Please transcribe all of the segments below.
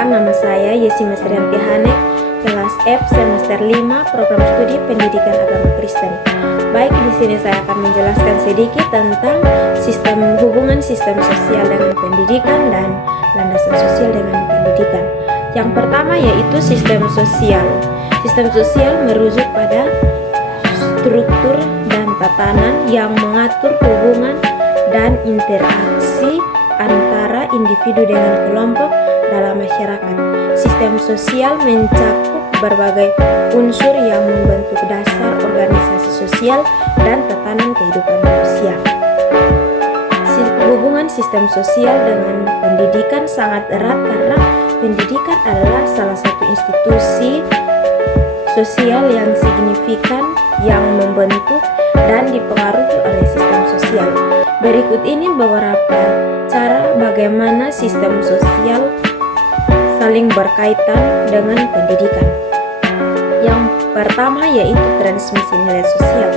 Perkenalkan, nama saya Yesi Mesrianti Hanek, kelas F semester 5 program studi Pendidikan Agama Kristen. Baik, di sini saya akan menjelaskan sedikit tentang hubungan sistem sosial dengan pendidikan dan landasan sosial dengan pendidikan. Yang pertama yaitu sistem sosial. Sistem sosial merujuk pada struktur dan tatanan yang mengatur hubungan dan interaksi antara individu dengan kelompok dalam masyarakat. Sistem sosial mencakup berbagai unsur yang membentuk dasar organisasi sosial dan tatanan kehidupan manusia. Hubungan sistem sosial dengan pendidikan sangat erat karena pendidikan adalah salah satu institusi sosial yang signifikan yang membentuk dan dipengaruhi oleh sistem sosial. Berikut ini beberapa cara bagaimana sistem sosial saling berkaitan dengan pendidikan. Yang pertama yaitu transmisi nilai sosial.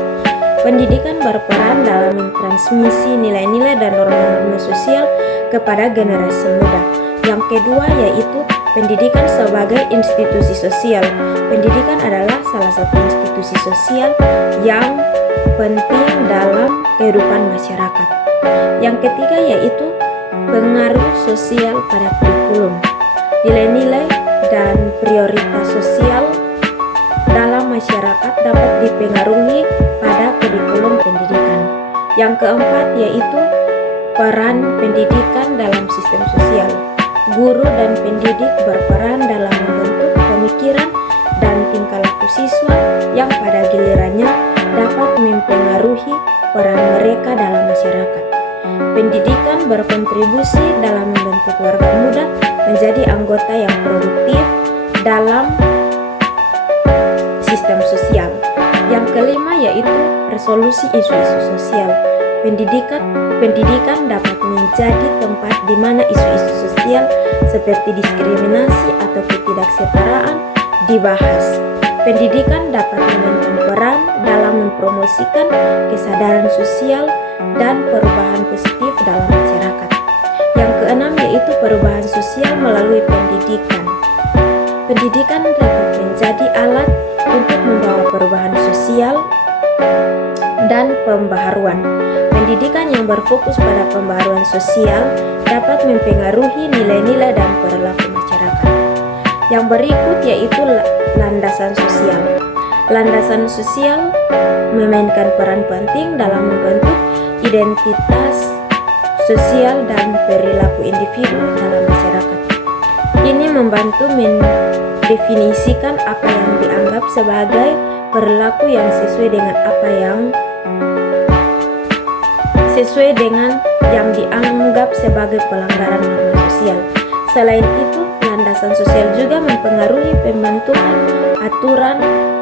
Pendidikan berperan dalam mentransmisi nilai-nilai dan norma-norma sosial kepada generasi muda. Yang kedua yaitu pendidikan sebagai institusi sosial. Pendidikan adalah salah satu institusi sosial yang penting dalam kehidupan masyarakat. Yang ketiga yaitu pengaruh sosial pada kurikulum. Nilai-nilai dan prioritas sosial dalam masyarakat dapat dipengaruhi pada kurikulum pendidikan. Yang keempat yaitu peran pendidikan dalam sistem sosial. Guru dan pendidik berperan dalam membentuk pemikiran dan tingkah laku siswa yang pada gilirannya dapat mempengaruhi peran mereka dalam masyarakat. Pendidikan berkontribusi dalam membentuk warga muda menjadi anggota yang produktif dalam sistem sosial. Yang kelima yaitu resolusi isu-isu sosial. Pendidikan dapat menjadi tempat di mana isu-isu sosial seperti diskriminasi atau ketidaksetaraan dibahas. Pendidikan dapat memainkan peran dalam mempromosikan kesadaran sosial dan perubahan positif dalam masyarakat. Yang keenam yaitu perubahan sosial melalui pendidikan. Pendidikan dapat menjadi alat untuk membawa perubahan sosial dan pembaharuan. Pendidikan yang berfokus pada pembaharuan sosial dapat mempengaruhi nilai-nilai dan perilaku masyarakat. Yang berikut yaitu landasan sosial. Landasan sosial memainkan peran penting dalam membentuk identitas sosial dan perilaku individu dalam masyarakat. Ini membantu mendefinisikan apa yang dianggap sebagai perilaku yang sesuai dengan yang dianggap sebagai pelanggaran norma sosial. Selain itu, landasan sosial juga mempengaruhi pembentukan aturan,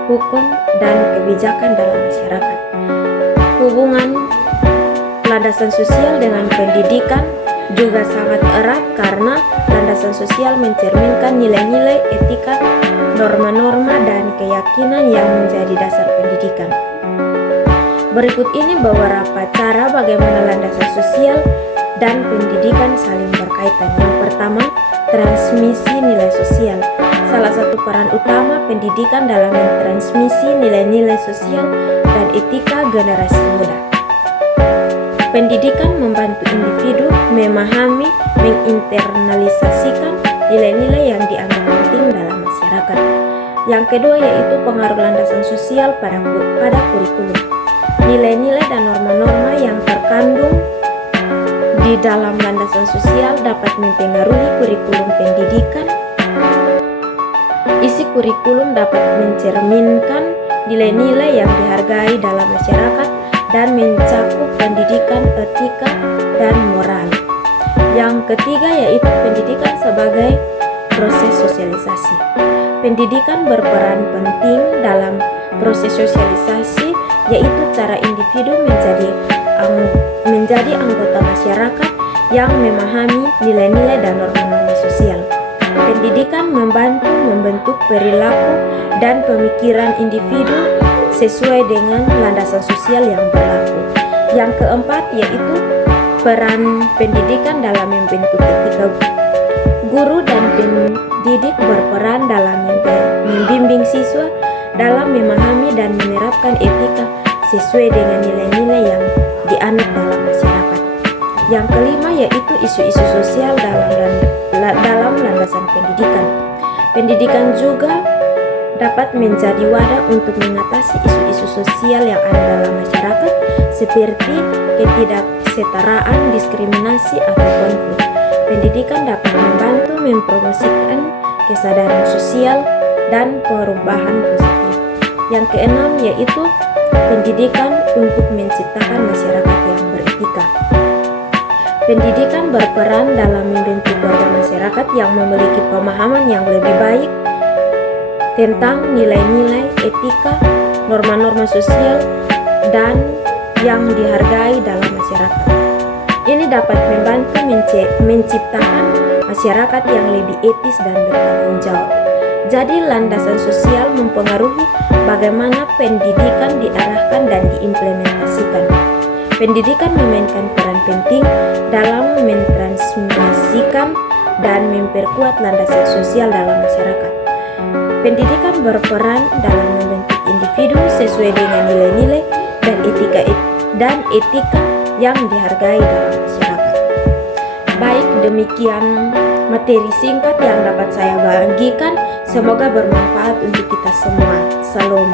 hukum, dan kebijakan dalam masyarakat. Hubungan landasan sosial dengan pendidikan juga sangat erat karena landasan sosial mencerminkan nilai-nilai etika, norma-norma, dan keyakinan yang menjadi dasar pendidikan. Berikut ini beberapa cara bagaimana landasan sosial dan pendidikan saling berkaitan. Yang pertama, transmisi nilai sosial. Salah satu peran utama pendidikan dalam mentransmisi nilai-nilai sosial dan etika generasi muda. Pendidikan membantu individu memahami, menginternalisasikan nilai-nilai yang dianggap penting dalam masyarakat. Yang kedua yaitu pengaruh landasan sosial pada kurikulum. Nilai-nilai dan norma-norma yang terkandung di dalam landasan sosial dapat mempengaruhi kurikulum pendidikan. Isi kurikulum dapat mencerminkan nilai-nilai yang dihargai dalam masyarakat dan mencakup pendidikan etika dan moral. Yang ketiga yaitu pendidikan sebagai proses sosialisasi. Pendidikan berperan penting dalam proses sosialisasi, yaitu cara individu menjadi anggota masyarakat yang memahami nilai-nilai dan norma-norma sosial. Pendidikan membantu membentuk perilaku dan pemikiran individu sesuai dengan landasan sosial yang berlaku. Yang keempat yaitu peran pendidikan dalam membentuk etika. Guru dan didik berperan dalam membimbing siswa dalam memahami dan menerapkan etika sesuai dengan nilai-nilai yang dianut dalam masyarakat. Yang kelima yaitu isu-isu sosial dalam landasan pendidikan. Pendidikan juga dapat menjadi wadah untuk mengatasi isu-isu sosial yang ada dalam masyarakat seperti ketidaksetaraan, diskriminasi, atau konflik. Pendidikan dapat membantu mempromosikan kesadaran sosial dan perubahan positif. Yang keenam yaitu pendidikan untuk menciptakan masyarakat yang beretika. Pendidikan berperan dalam membentuk warga masyarakat yang memiliki pemahaman yang lebih baik tentang nilai-nilai etika, norma-norma sosial, dan yang dihargai dalam masyarakat. Ini dapat membantu menciptakan masyarakat yang lebih etis dan bertanggung jawab. Jadi landasan sosial mempengaruhi bagaimana pendidikan diarahkan dan diimplementasikan. Pendidikan memainkan peran penting dalam mentransmisikan dan memperkuat landasan sosial dalam masyarakat. Pendidikan berperan dalam membentuk individu sesuai dengan nilai-nilai dan etika yang dihargai dalam masyarakat. Baik, demikian materi singkat yang dapat saya bagikan. Semoga bermanfaat untuk kita semua. Salam.